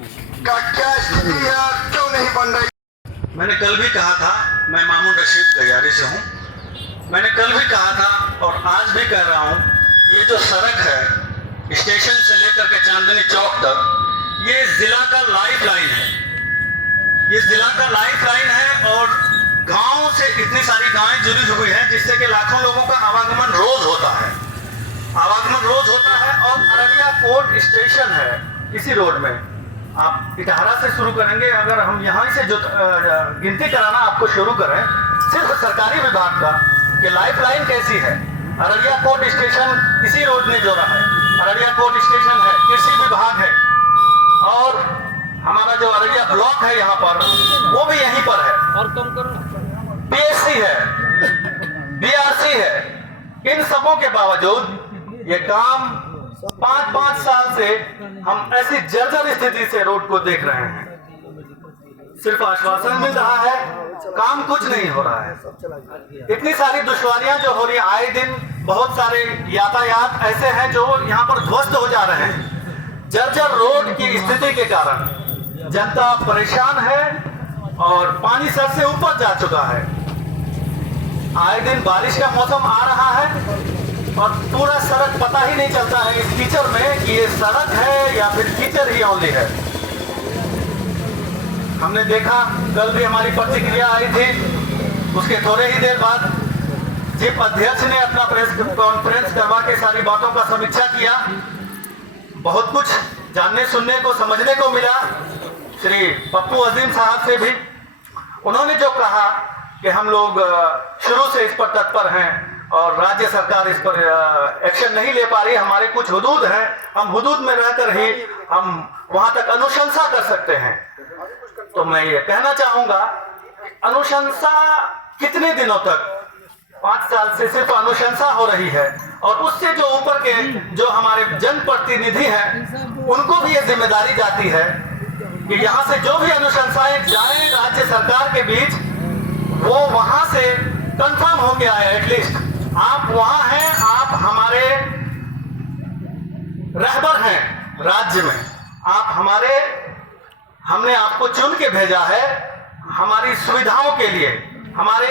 का क्या स्थिति है, क्यों नहीं बन रही? मैंने कल भी कहा था, मैं मामून रशीद गयारी से हूँ। मैंने कल भी कहा था और आज भी कह रहा हूँ, ये जो सड़क है स्टेशन से लेकर के चांदनी चौक तक, ये जिला का लाइफ लाइन है। ये जिला का लाइफ लाइन है और गांव से इतनी सारी गांवें जुड़ी हुई हैं जिससे कि लाखों लोगों का आवागमन रोज होता है। आवागमन रोज होता है और अररिया कोर्ट स्टेशन है इसी रोड में। आप इटाहरा से शुरू करेंगे, अगर हम यहाँ से जो गिनती कराना आपको शुरू करें सिर्फ सरकारी विभाग का कि लाइफ लाइन कैसी है, अररिया कोर्ट स्टेशन इसी रोड में जोड़ा है। अररिया कोर्ट स्टेशन है, कृषि विभाग है और हमारा जो अररिया ब्लॉक है यहाँ पर वो भी यहीं पर है, और कम करो ना, पीएससी है, बीआरसी है। इन सबों के बावजूद ये काम 5-5 साल से हम ऐसी जर्जर स्थिति से रोड को देख रहे हैं। सिर्फ आश्वासन मिल रहा है, काम कुछ नहीं हो रहा है। इतनी सारी दुश्वारियां जो हो रही है आए दिन, बहुत सारे यातायात ऐसे हैं जो यहाँ पर ध्वस्त हो जा रहे हैं। जर्जर रोड की स्थिति के कारण जनता परेशान है और पानी सर से ऊपर जा चुका है। आए दिन बारिश का मौसम आ रहा है और पूरा सड़क पता ही नहीं चलता है इस कीचड़ में कि ये सड़क है या फिर कीचड़ ही ओनली है। हमने देखा, कल भी हमारी प्रतिक्रिया आई थी, उसके थोड़े ही देर बाद जिप अध्यक्ष ने अपना प्रेस कॉन्फ्रेंस करवा के सारी बातों का समीक्षा किया। बहुत कुछ जानने सुनने को समझने को मिला श्री पप्पू अजीम साहब से भी। उन्होंने जो कहा कि हम लोग शुरू से इस पर तत्पर हैं और राज्य सरकार इस पर एक्शन नहीं ले पा रही, हमारे कुछ हुदूद हैं, हम हुदूद में रहकर ही हम वहां तक अनुशंसा कर सकते हैं। तो मैं ये कहना चाहूंगा, अनुशंसा कितने दिनों तक? 5 साल से सिर्फ अनुशंसा हो रही है और उससे जो ऊपर के जो हमारे जनप्रतिनिधि हैं उनको भी ये जिम्मेदारी जाती है कि यहाँ से जो भी अनुशंसाएं जाएं राज्य सरकार के बीच, वो वहां से कंफर्म होके आए। एटलीस्ट आप वहां हैं, आप हमारे रहबर हैं राज्य में, आप हमारे, हमने आपको चुन के भेजा है हमारी सुविधाओं के लिए, हमारे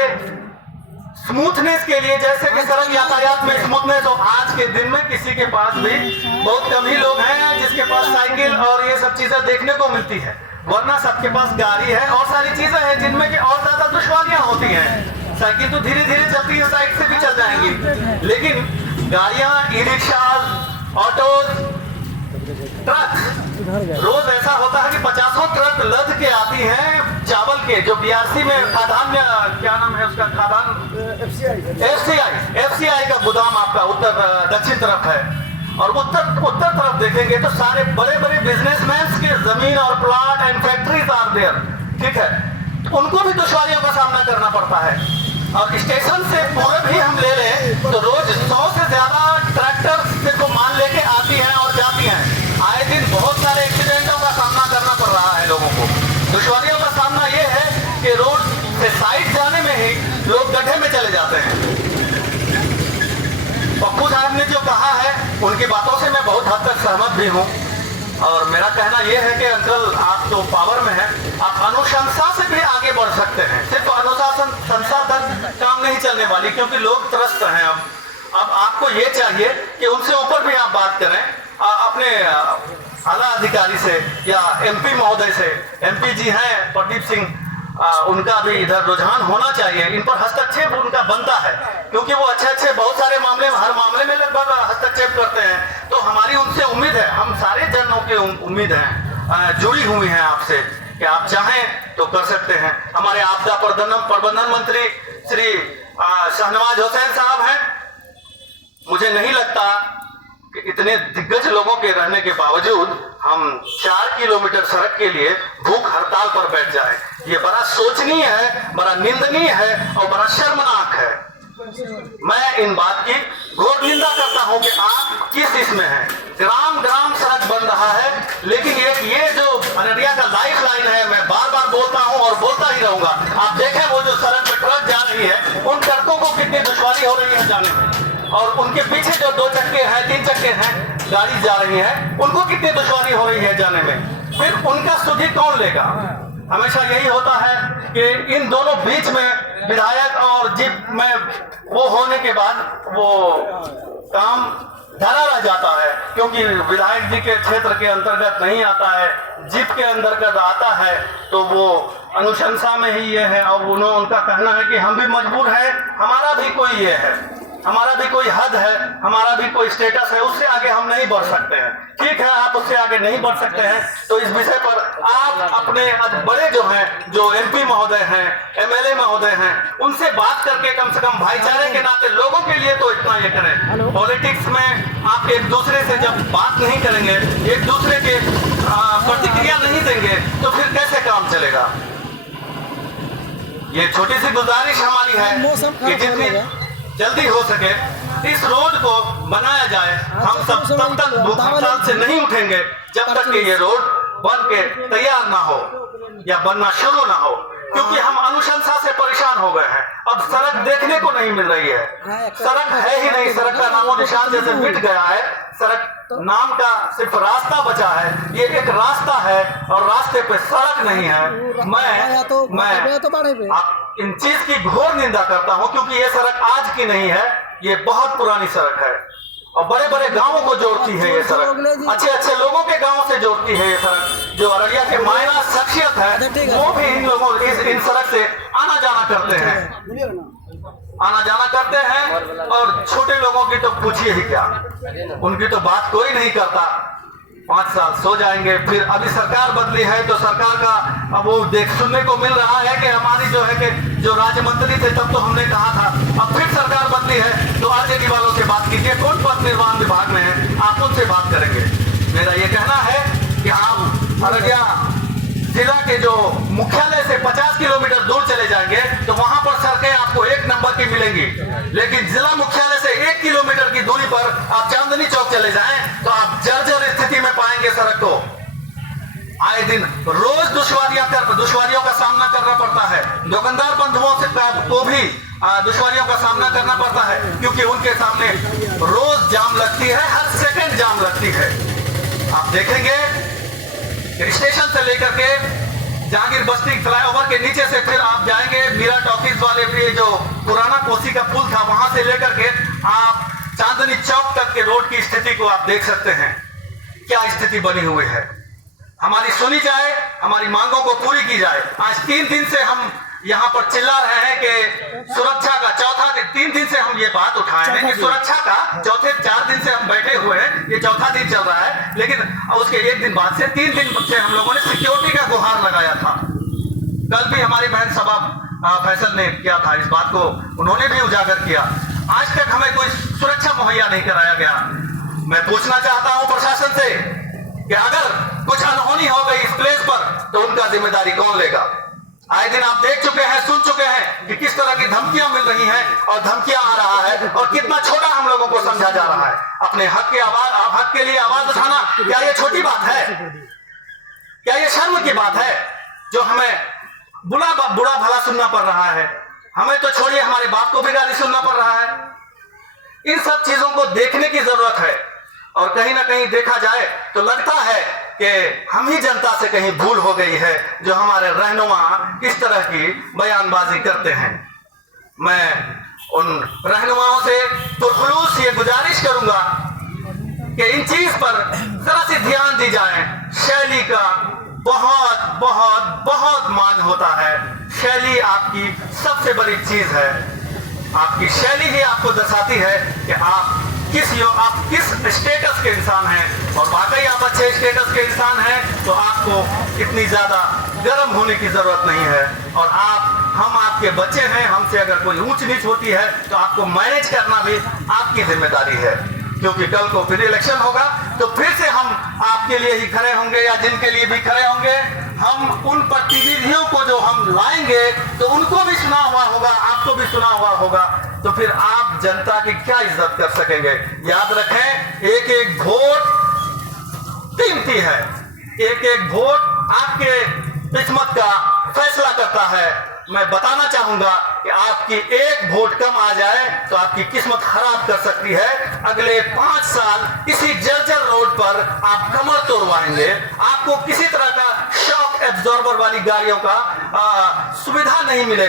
स्मूथनेस के लिए। जैसे कि सड़क यातायात में स्मूथनेस हो, आज के दिन में किसी के पास भी बहुत कम ही लोग हैं जिसके पास साइकिल और ये सब चीजें देखने को मिलती है, वरना सबके पास गाड़ी है और सारी चीजें हैं जिनमें कि और ज्यादा दुश्वारियां होती हैं। साइकिल तो धीरे धीरे चलती है, साइड से भी चल जाएंगी, लेकिन गाड़ियां, ई रिक्शा, ऑटो, ट्रक, रोज ऐसा होता है कि 50 ट्रक लद के आती हैं चावल के, जो बीआरसी में खादान, क्या नाम है उसका, खादान एफसीआई का गोदाम आपका उत्तर दक्षिण तरफ है। और उत्तर तरफ देखेंगे तो सारे बड़े बड़े बिजनेसमैन के जमीन और plot and factories are there, ठीक है, उनको भी दुश्वारियों का सामना करना पड़ता है। और स्टेशन से पूरे भी हम ले लें तो रोज 100 से ज्यादा ट्रैक्टर सिर्फ माल लेके आती हैं और जाती हैं। आए दिन बहुत सारे एक्सीडेंटों का सामना करना पड़ रहा है लोगों को। दुश्वारियों का सामना ये है कि रोड से साइड जाने में ही लोग गड्ढे में चले जाते हैं। पप्पू साहब ने जो कहा है उनकी बातों से मैं बहुत हद तक सहमत भी हूँ और मेरा कहना यह है कि अंकल, आप तो पावर में हैं, आप अनुशंसा से भी आगे बढ़ सकते हैं। सिर्फ अनुशासन संस्था तक काम नहीं चलने वाली, क्योंकि लोग त्रस्त हैं। अब आपको ये चाहिए कि उनसे ऊपर भी आप बात करें, अपने आला अधिकारी से या एमपी महोदय से। एमपी जी हैं प्रदीप सिंह, उनका भी इधर रुझान होना चाहिए, इन पर हस्तक्षेप उनका बनता है, क्योंकि वो अच्छे हर मामले में लगभग हस्तक्षेप करते हैं। तो हमारी उनसे उम्मीद है, हम सारे जनों की उम्मीद है, जुड़ी हुई है आपसे कि आप चाहें तो कर सकते हैं। हमारे आपदा प्रबंधन मंत्री श्री शहनवाज हुसैन साहब हैं। मुझे नहीं लगता कि इतने दिग्गज लोगों के रहने के बावजूद हम 4 किलोमीटर सड़क के लिए भूख हड़ताल पर बैठ जाए। ये बड़ा शोचनीय है, बड़ा निंदनीय है और बड़ा शर्मनाक है। मैं इन बात की घोर निंदा करता हूं कि आप किस इसमें हैं। ग्राम ग्राम सड़क बन रहा है, लेकिन ये जो अररिया का लाइफ लाइन है, मैं बार बार बोलता हूं और बोलता ही रहूंगा। आप देखें वो जो सड़क पे ट्रक जा रही है, उन ट्रकों को कितनी दुश्वारी हो रही है जाने में, और उनके पीछे जो 2 चक्के हैं, 3 चक्के हैं गाड़ी जा रही है, उनको कितनी दुश्वारी हो रही है जाने में। फिर उनका सुधि कौन लेगा? हमेशा यही होता है कि इन दोनों बीच में विधायक और जीप में वो होने के बाद वो काम धरा रह जाता है, क्योंकि विधायक जी के क्षेत्र के अंतर्गत नहीं आता है, जीप के अंतर्गत आता है, तो वो अनुशंसा में ही ये है। और उनका कहना है कि हम भी मजबूर हैं, हमारा भी कोई ये है, हमारा भी कोई हद है, हमारा भी कोई स्टेटस है, उससे आगे हम नहीं बढ़ सकते हैं। ठीक है, आप उससे आगे नहीं बढ़ सकते हैं, तो इस विषय पर आप अपने बड़े जो हैं, जो एमपी महोदय हैं, एमएलए महोदय हैं, उनसे बात करके कम से कम भाईचारे के नाते लोगों के लिए तो इतना ये करें। पॉलिटिक्स में आप एक दूसरे से जब बात नहीं करेंगे, एक दूसरे के प्रतिक्रिया नहीं देंगे, तो फिर कैसे काम चलेगा? ये छोटी सी गुजारिश हमारी है कि जितनी जल्दी हो सके इस रोड को बनाया जाए। हम सब तब तक भूख हड़ताल से नहीं उठेंगे जब तक कि ये रोड बन के तैयार ना हो या बनना शुरू ना हो, क्योंकि हम अनुशंसा से परेशान हो गए हैं। अब सड़क देखने को नहीं मिल रही है, सड़क है ही नहीं, सड़क का नामो निशान जैसे मिट गया है, सड़क नाम का सिर्फ रास्ता बचा है। ये एक रास्ता है और रास्ते पे सड़क नहीं है। मैं आप इन चीज की घोर निंदा करता हूं, क्योंकि ये सड़क आज की नहीं है, ये बहुत पुरानी सड़क है और बड़े बड़े गांवों को जोड़ती है ये सड़क, अच्छे अच्छे लोगों के गांव से जोड़ती है ये सड़क। जो अररिया के मायना शख्सियत है वो भी इन लोगों इन सड़क से आना जाना करते हैं, और छोटे लोगों की तो पूछिए ही क्या, उनकी तो बात कोई नहीं करता। 5 साल सो जाएंगे, फिर अभी सरकार बदली है तो सरकार का अब वो सुनने को मिल रहा है कि हमारी जो है कि जो राज्य मंत्री थे तब तो हमने कहा था, अब फिर सरकार बदली है तो आरजेडी वालों से बात कीजिए, कौन पथ निर्माण विभाग में है, आप उनसे बात करेंगे। मेरा ये कहना है कि आप अररिया जिला के जो मुख्यालय से 50 किलोमीटर दूर चले जाएंगे तो वहां पर सड़कें आपको 1 नंबर की मिलेंगी, लेकिन जिला मुख्यालय से 1 किलोमीटर की दूरी पर आप चांदनी चौक चले जाएं तो आप जर्जर स्थिति में पाएंगे सड़क को। आए दिन रोज दुश्वारियों का सामना करना पड़ता है, दुकानदार बंधुओं से को भी दुश्वारियों का सामना करना पड़ता है, क्योंकि उनके सामने रोज जाम लगती है, हर सेकंड जाम लगती है। आप देखेंगे स्टेशन से लेकर के जहांगीर बस्ती फ्लाईओवर के नीचे से फिर आप जाएंगे मीरा टॉकीज वाले भी, जो पुराना कोसी का पुल था, वहां से लेकर के आप चांदनी चौक तक के रोड की स्थिति को आप देख सकते हैं, क्या स्थिति बनी हुई है। हमारी सुनी जाए, हमारी मांगों को पूरी की जाए। आज 3 दिन से हम यहाँ पर चिल्ला रहे हैं कि सुरक्षा का 3 दिन से हम ये बात उठाए हैं कि सुरक्षा का 4 दिन से हम बैठे हुए हैं, ये 4था दिन चल रहा है, लेकिन उसके 1 दिन बाद से 3 दिन से हम लोगों ने सिक्योरिटी का गुहार लगाया था। कल भी हमारी बहन सभा फैसल ने किया था, इस बात को उन्होंने भी उजागर किया। आज तक हमें कोई सुरक्षा मुहैया नहीं कराया गया। मैं पूछना चाहता हूं प्रशासन से कि अगर कुछ अनहोनी हो गई इस प्लेस पर तो उनका जिम्मेदारी कौन लेगा? आए दिन आप देख चुके हैं, सुन चुके हैं कि किस तरह की धमकियां मिल रही हैं और धमकियां आ रहा है, और कितना छोटा हम लोगों को समझा जा रहा है। अपने हक के लिए आवाज उठाना क्या ये छोटी बात है? क्या ये शर्म की बात है जो हमें बुरा भला सुनना पड़ रहा है? हमें तो छोड़िए, हमारे बाप को भी गाली सुनना पड़ रहा है। इन सब चीजों को देखने की जरूरत है, और कहीं ना कहीं देखा जाए तो लगता है कि हम ही जनता से कहीं भूल हो गई है, जो हमारे रहनुमा इस तरह की बयानबाजी करते हैं। मैं उन रहनुमाओं से पुरखुलूस ये गुजारिश करूंगा कि इन चीज पर जरा सी ध्यान दी जाए। शैली का बहुत बहुत बहुत मान होता है। शैली आपकी सबसे बड़ी चीज है। आपकी शैली ही आपको दर्शाती है कि आप किस स्टेटस के इंसान हैं, और वाकई आप अच्छे स्टेटस के इंसान हैं तो आपको इतनी ज्यादा गर्म होने की जरूरत नहीं है। और हम आपके बच्चे हैं, हमसे अगर कोई ऊंच नीच होती है तो आपको मैनेज करना भी आपकी जिम्मेदारी है, क्योंकि कल को फिर इलेक्शन होगा तो फिर से हम आपके लिए ही खड़े होंगे या जिनके लिए भी खड़े होंगे। हम उन प्रतिनिधियों को जो हम लाएंगे तो उनको भी सुना हुआ होगा, आपको भी सुना हुआ होगा, तो फिर आप जनता की क्या इज्जत कर सकेंगे? याद रखें, एक एक वोट कीमती है, एक एक वोट आपके किस्मत का फैसला करता है। मैं बताना चाहूंगा कि आपकी एक वोट कम आ जाए तो आपकी किस्मत खराब कर सकती है। अगले 5 साल इसी जर्जर रोड पर आप कमर तोड़वाएंगे। आपको किसी तरह का शॉक एब्जॉर्बर वाली गाड़ियों का सुविधा नहीं मिलेगा।